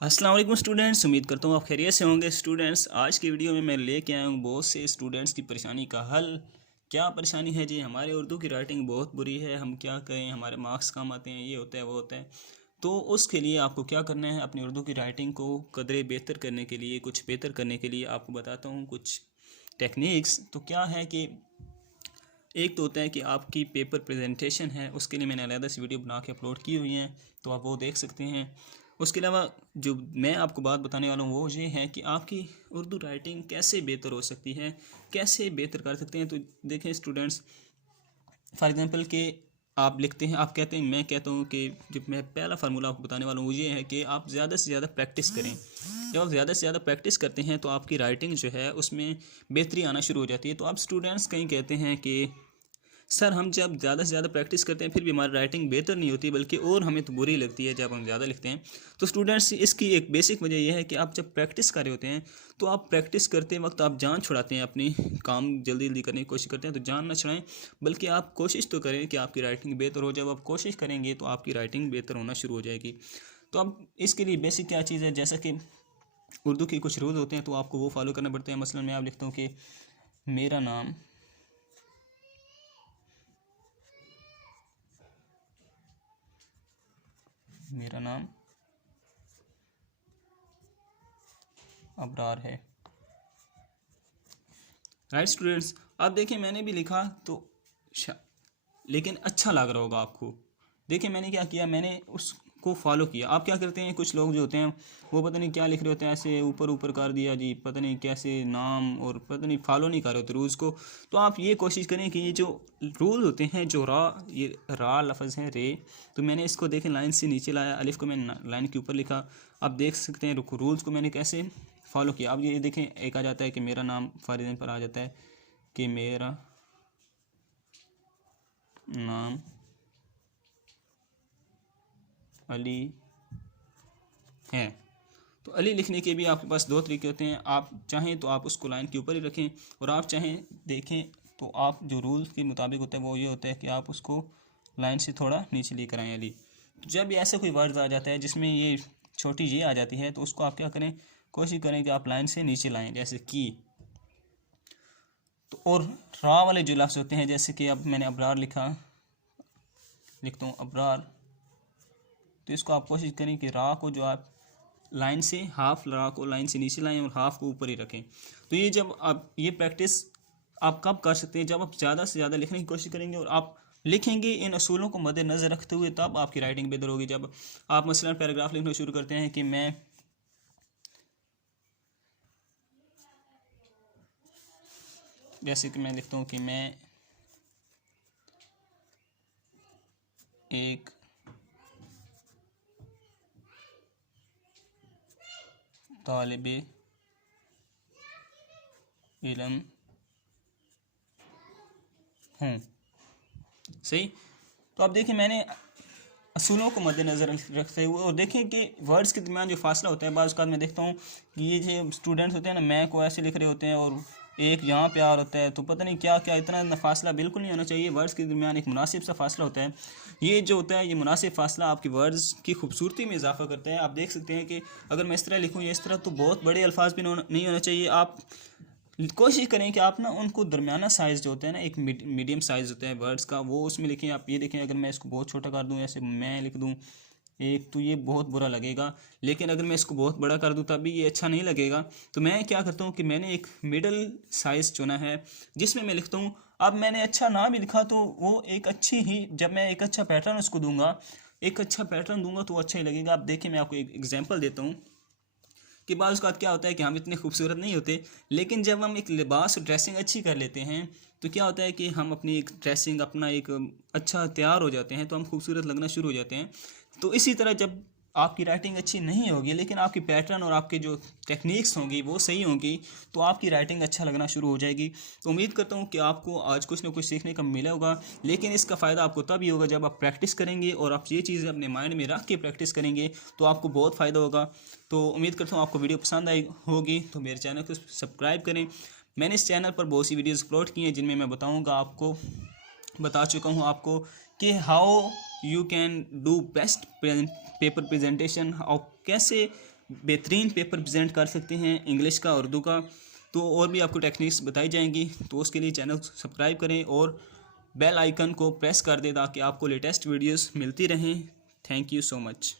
अस्सलाम वालेकुम स्टूडेंट्स, उम्मीद करता हूँ आप खैरियत से होंगे। स्टूडेंट्स, आज की वीडियो में मैं लेके आया हूँ बहुत से स्टूडेंट्स की परेशानी का हल। क्या परेशानी है जी? हमारे उर्दू की राइटिंग बहुत बुरी है, हम क्या करें, हमारे मार्क्स कम आते हैं, ये होता है वो होता है। तो उसके लिए आपको क्या करना है, अपनी उर्दू की राइटिंग को कदरे बेहतर करने के लिए, कुछ बेहतर करने के लिए आपको बताता हूँ कुछ टेक्निक्स। तो क्या है कि एक तो होता है कि आपकी पेपर प्रेजेंटेशन है, उसके लिए मैंने अलग से वीडियो बना के अपलोड की हुई हैं, तो आप वो देख सकते हैं। उसके अलावा जो मैं आपको बात बताने वाला हूँ वो ये है कि आपकी उर्दू राइटिंग कैसे बेहतर हो सकती है, कैसे बेहतर कर सकते हैं। तो देखें स्टूडेंट्स, फॉर एग्जांपल कि आप लिखते हैं, आप कहते हैं, मैं कहता हूँ कि जब मैं पहला फार्मूला आपको बताने वाला हूँ वो ये है कि आप ज़्यादा से ज़्यादा प्रैक्टिस करें। जब आप ज़्यादा से ज़्यादा प्रैक्टिस करते हैं तो आपकी राइटिंग जो है उसमें बेहतरी आना शुरू हो जाती है। तो आप स्टूडेंट्स कहीं कहते हैं कि सर हम जब ज़्यादा से ज़्यादा प्रैक्टिस करते हैं फिर भी हमारी राइटिंग बेहतर नहीं होती, बल्कि और हमें तो बुरी लगती है जब हम ज़्यादा लिखते हैं। तो स्टूडेंट्स, इसकी एक बेसिक वजह यह है कि आप जब प्रैक्टिस कर रहे होते हैं तो आप प्रैक्टिस करते वक्त आप जान छुड़ाते हैं, अपनी काम जल्दी जल्दी करने की कोशिश करते हैं। तो जान ना छुड़ाएं, बल्कि आप कोशिश तो करें कि आपकी राइटिंग बेहतर हो। जब आप कोशिश करेंगे तो आपकी राइटिंग बेहतर होना शुरू हो जाएगी। तो अब इसके लिए बेसिक क्या चीज़ है, जैसा कि उर्दू के कुछ रूल होते हैं तो आपको वो फॉलो करना पड़ते हैं। मसलन मैं आप लिखता हूँ कि मेरा नाम मेरा नाम अबरार है। राइट स्टूडेंट्स, अब देखिए मैंने भी लिखा तो लेकिन अच्छा लग रहा होगा आपको। देखिए मैंने क्या किया, मैंने उसको फॉलो किया। आप क्या करते हैं, कुछ लोग जो होते हैं वो पता नहीं क्या लिख रहे होते हैं, ऐसे ऊपर ऊपर कर दिया जी, पता नहीं कैसे नाम, और पता नहीं फॉलो नहीं कर रहे होते रूल्स को। तो आप ये कोशिश करें कि ये जो रूल होते हैं, जो ये रा लफ्ज़ है रे, तो मैंने इसको देखें लाइन से नीचे लाया, अलिफ को मैंने लाइन के ऊपर लिखा। आप देख सकते हैं रूल्स को मैंने कैसे फॉलो किया। अब ये देखें, एक आ जाता है कि मेरा नाम, फॉर एग्जाम्पल आ जाता है कि मेरा नाम अली है। तो अली लिखने के भी आपके पास दो तरीके होते हैं। आप चाहें तो आप उसको लाइन के ऊपर ही रखें, और आप चाहें देखें तो आप जो रूल्स के मुताबिक होता है वो ये होता है कि आप उसको लाइन से थोड़ा नीचे लेकर आएँ अली। तो जब ऐसे कोई वर्ड आ जाता है जिसमें ये छोटी ये आ जाती है तो उसको आप क्या करें, कोशिश करें कि आप लाइन से नीचे लाएँ, जैसे की। तो और रा वाले जो लफ्ज़ होते हैं, जैसे कि अब मैंने अबरार लिखता हूँ अबरार, तो इसको आप कोशिश करें कि रा को जो आप लाइन से हाफ रा को लाइन से नीचे लाएं और हाफ को ऊपर ही रखें। तो ये जब आप ये प्रैक्टिस आप कब कर सकते हैं, जब आप ज़्यादा से ज़्यादा लिखने की कोशिश करेंगे और आप लिखेंगे इन असूलों को मद्देनज़र रखते हुए, तब आपकी राइटिंग बेहतर होगी। जब आप मसलन पैराग्राफ लिखना शुरू करते हैं कि मैं, जैसे कि मैं लिखता हूँ कि मैं एक तालिब इल्म हूँ, सही। तो अब देखिए मैंने असूलों को मद्देनज़र रखते हुए, और देखें कि वर्ड्स के दरमियान जो फासला होता है, बाज़ औक़ात मैं देखता हूँ कि ये जो स्टूडेंट्स होते हैं ना, मैं को ऐसे लिख रहे होते हैं और एक यहाँ पे आर होता है, तो पता नहीं क्या क्या, इतना फासला बिल्कुल नहीं होना चाहिए। वर्ड्स के दरमियान एक मुनासिब सा फासला होता है। ये जो होता है, ये मुनासिब फासला आपकी वर्ड्स की खूबसूरती में इजाफा करता है। आप देख सकते हैं कि अगर मैं इस तरह लिखूँ या इस तरह, तो बहुत बड़े अल्फाज भी नहीं होना चाहिए। आप कोशिश करें कि आप ना उनको दरमियाना साइज़ जो होता है ना, एक मीडियम साइज़ होता है वर्ड्स का, वो उसमें लिखें। आप ये देखें, अगर मैं इसको बहुत छोटा कर दूं, ऐसे मैं लिख दूं एक, तो ये बहुत बुरा लगेगा। लेकिन अगर मैं इसको बहुत बड़ा कर दूं तब भी ये अच्छा नहीं लगेगा। तो मैं क्या करता हूँ कि मैंने एक मिडल साइज़ चुना है जिसमें मैं लिखता हूँ। अब मैंने अच्छा ना भी लिखा तो वो एक अच्छी ही, जब मैं एक अच्छा पैटर्न उसको दूंगा, एक अच्छा पैटर्न दूंगा तो अच्छा ही लगेगा। आप देखिए मैं आपको एक एग्जाम्पल देता हूँ कि बाज़ औक़ात क्या होता है कि हम इतने खूबसूरत नहीं होते, लेकिन जब हम एक लिबास और ड्रेसिंग अच्छी कर लेते हैं तो क्या होता है कि हम अपनी एक ड्रेसिंग, अपना एक अच्छा तैयार हो जाते हैं, तो हम खूबसूरत लगना शुरू हो जाते हैं। तो इसी तरह जब आपकी राइटिंग अच्छी नहीं होगी लेकिन आपकी पैटर्न और आपके जो टेक्निक्स होंगी वो सही होंगी, तो आपकी राइटिंग अच्छा लगना शुरू हो जाएगी। तो उम्मीद करता हूँ कि आपको आज कुछ ना कुछ सीखने का मिला होगा, लेकिन इसका फ़ायदा आपको तभी होगा जब आप प्रैक्टिस करेंगे और आप ये चीज़ें अपने माइंड में रख के प्रैक्टिस करेंगे, तो आपको बहुत फ़ायदा होगा। तो उम्मीद करता हूँ आपको वीडियो पसंद आई होगी, तो मेरे चैनल को सब्सक्राइब करें। मैंने इस चैनल पर बहुत सी वीडियोज़ अपलोड की हैं जिनमें मैं बता चुका हूँ आपको कि how you can do best paper presentation, और कैसे बेहतरीन पेपर प्रेजेंट कर सकते हैं इंग्लिश का, उर्दू का। तो और भी आपको टेक्निक्स बताई जाएंगी, तो उसके लिए चैनल सब्सक्राइब करें और बेल आइकन को प्रेस कर दें ताकि आपको लेटेस्ट वीडियोस मिलती रहें। Thank you so much.